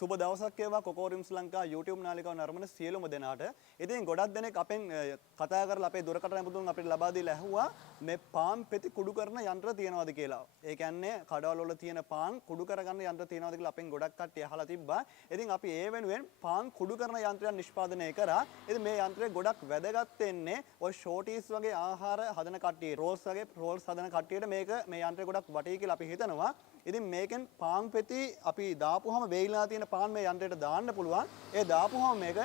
සුබ දවසක් වේවා Coco Rims ලංකා YouTube නාලිකාව නරඹන සියලුම දෙනාට. ඉතින් ගොඩක් දෙනෙක් අපෙන් කතා කරලා අපේ දුරකථන මුදුන් අපිට ලබා දීලා ඇහුවා මේ පාන් පෙති කුඩු කරන යන්ත්‍ර තියෙනවද කියලා. ඒ කියන්නේ කඩවල වල තියෙන පාන් කුඩු කරගන්න යන්ත්‍ර තියෙනවද කියලා අපෙන් ගොඩක් කට්ටිය අහලා තිබ්බා. ඉතින් අපි ඒ වෙනුවෙන් පාන් කුඩු කරන යන්ත්‍රයක් නිෂ්පාදනය කරා. ඉතින් මේ යන්ත්‍රය ගොඩක් වැදගත් වෙන්නේ ඔය ෂෝටිස් වගේ ආහාර හදන කට්ටිය, රෝල්ස් වගේ රෝල්ස් හදන කට්ටියට මේ යන්ත්‍රය ගොඩක් වටී කියලා අපි හිතනවා. ඉතින් මේකෙන් පාන් පෙති අපි දාපුවාම වේලිලා තියෙන පාන් මේ යන්ත්‍රයට දාන්න පුළුවන්. ඒ දාපුවාම මේක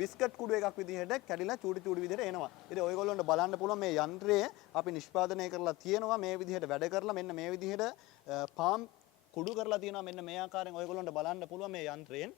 බිස්කට් කුඩු එකක් විදිහට කැඩිලා චූටි චූටි විදිහට එනවා. ඉතින් ඔයගොල්ලන්ට බලන්න පුළුවන් මේ යන්ත්‍රය අපි නිෂ්පාදනය කරලා තියෙනවා මේ විදිහට වැඩ කරලා මෙන්න මේ විදිහට පාන් කුඩු කරලා තියෙනවා. මෙන්න මේ ආකාරයෙන් ඔයගොල්ලන්ට බලන්න පුළුවන් මේ යන්ත්‍රයෙන්.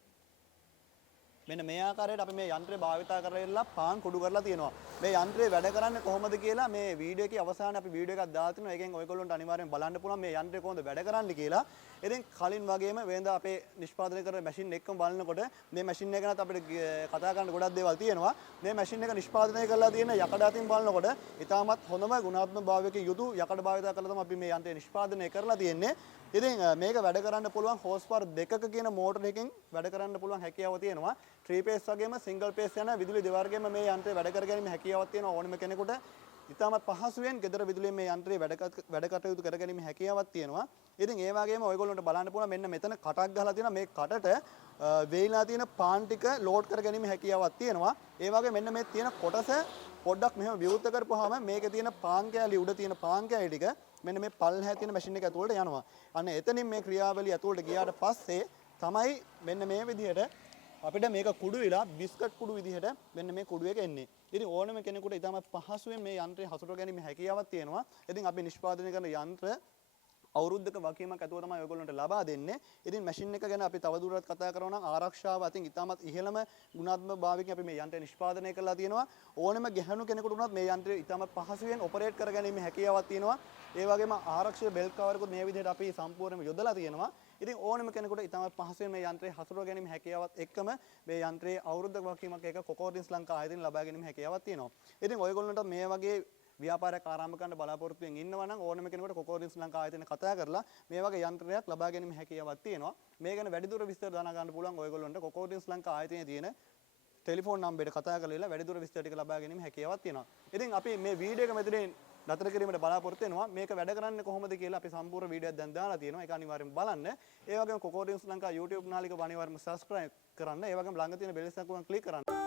මෙන්න මේ ආකාරයට අපි මේ යන්ත්‍රය භාවිතා කරලා පාන් කුඩු කරලා තියෙනවා. මේ යන්ත්‍රය වැඩ කරන්නේ කොහොමද කියලා මේ වීඩියෝ එකේ අවසානයේ අපි වීඩියෝ එකක් දාලා තිනවා. ඒකෙන් ඔයගොල්ලන්ට අනිවාර්යෙන් බලන්න පුළුවන් මේ යන්ත්‍රය කොහොමද වැඩ කරන්නේ කියලා. ඉතින් කලින් වගේම වෙනදා අපේ නිෂ්පාදනය කරන මැෂින් එකම බලනකොට මේ මැෂින් එක ගැනත් අපිට කතා කරන්න ගොඩක් දේවල් තියෙනවා. මේ මැෂින් එක නිෂ්පාදනය කරලා තියෙන යකඩ අතින් බලනකොට ඉතාමත් හොඳම ගුණාත්මක භාවයකින් යුතු යකඩ භාවිතා කරලා තමයි අපි මේ යන්ත්‍රය නිෂ්පාදනය කරලා තියෙන්නේ. ඉතින් මේක වැඩ කරන්න පුළුවන් හෝස් පාර දෙකක කියන මෝටර එකකින් වැඩ කරන්න පුළුවන් හැකියාව තියෙනවා. 3 phase වගේම single phase යන විදුලි දෙවර්ගයෙන්ම මේ යන්ත්‍රය වැඩ කර ගැනීම හැකියාවක් තියෙනවා ඕනම කෙනෙකුට. ඉතාමත් පහසුවෙන් ගෙදර විදුලියෙන් මේ යන්ත්‍රය වැඩ කටයුතු කර ගැනීම හැකියාවක් තියෙනවා. ඉතින් ඒ වගේම ඔයගොල්ලන්ට බලන්න පුළුවන් මෙන්න මෙතන කටක් ගහලා තියෙනවා. මේ කටට වේලිලා තියෙන පාන් ටික ලෝඩ් කර ගැනීම හැකියාවක් තියෙනවා. ඒ වගේ මෙන්න මේ තියෙන කොටස පොඩ්ඩක් මෙහෙම විවෘත කරපුවාම මේකේ තියෙන පාන් කෑලි උඩ තියෙන පාන් කෑලි ටික මෙන්න මේ පල්ලෙහා තියෙන මැෂින් එක ඇතුළට යනවා. අන්න එතනින් මේ ක්‍රියාවලිය ඇතුළට ගියාට පස්සේ තමයි මෙන්න මේ විදිහට අපිට මේක කුඩු වෙලා බිස්කට් කුඩු විදිහට මෙන්න මේ කුඩු එක එන්නේ. ඉතින් ඕනම කෙනෙකුට ඉතාමත් පහසුවෙන් මේ යන්ත්‍රය හසුරුව ගැනීම හැකියාවක් තියෙනවා. ඉතින් අපි නිෂ්පාදනය කරන යන්ත්‍ර අවුරුද්දක වගකීමක් ඇතුව තමයි ඔයගොල්ලන්ට ලබා දෙන්නේ. ඉතින් මැෂින් එක ගැන අපි තවදුරටත් කතා කරනවා නම් ආරක්ෂාව අතින් ඉතාමත් ඉහළම ගුණාත්මක භාවයකින් අපි මේ යන්ත්‍රය නිෂ්පාදනය කරලා තියෙනවා. ඕනම ගැහණු කෙනෙකුට උනත් මේ යන්ත්‍රය ඉතාමත් පහසුවෙන් ඔපරේට් කර ගැනීම හැකියාවක් තියෙනවා. ඒ වගේම ආරක්ෂක බෙල් කවරකුත් මේ විදිහට අපි සම්පූර්ණයෙන්ම යොදලා තියෙනවා. ඉතින් ඕනම කෙනෙකුට ඉතාමත් පහසුවෙන් මේ යන්ත්‍රය හසුරුව ගැනීම හැකියාවත් එක්කම මේ යන්ත්‍රයේ අවුරුද්දක වගකීමක් එක Coco Rims ලංකා ආයතනයෙන් ලබා ගැනීම හැකියාවක් තියෙනවා. ඉතින් ඔයගොල්ලන්ට මේ වගේ ව්‍යාපාරයක් ආරම්භ කරන්න බලාපොරොත්තු වෙමින් ඉන්නවා නම් ඕනම කෙනෙකුට Coco Rims ලංකා ආයතනයට කතා කරලා මේ වගේ යන්ත්‍රයක් ලබා ගැනීම හැකියාවක් තියෙනවා. මේ ගැන වැඩිදුර විස්තර දැනගන්න පුළුවන් ඔයගොල්ලන්ට Coco Rims ලංකා ආයතනයේ තියෙන ටෙලිෆෝන් නම්බරයට කතා කරලා වැඩිදුර විස්තර ටික ලබා ගැනීම හැකියාවක් තියෙනවා. ඉතින් අපි මේ වීඩියෝ එක මෙතනින් නතර කිරීමට බලාපොරොත්තු වෙනවා. මේක වැඩ කරන්නේ කොහොමද කියලා අපි සම්පූර්ණ වීඩියෝයක් දැන් දාලා තියෙනවා. ඒක අනිවාර්යෙන් බලන්න. ඒ වගේම Coco Rims ලංකා YouTube නාලිකාව අනිවාර්යෙන්ම subscribe කරන්න. ඒ වගේම ළඟ තියෙන බෙල් එකක් උඩ ක්ලික් කරන්න.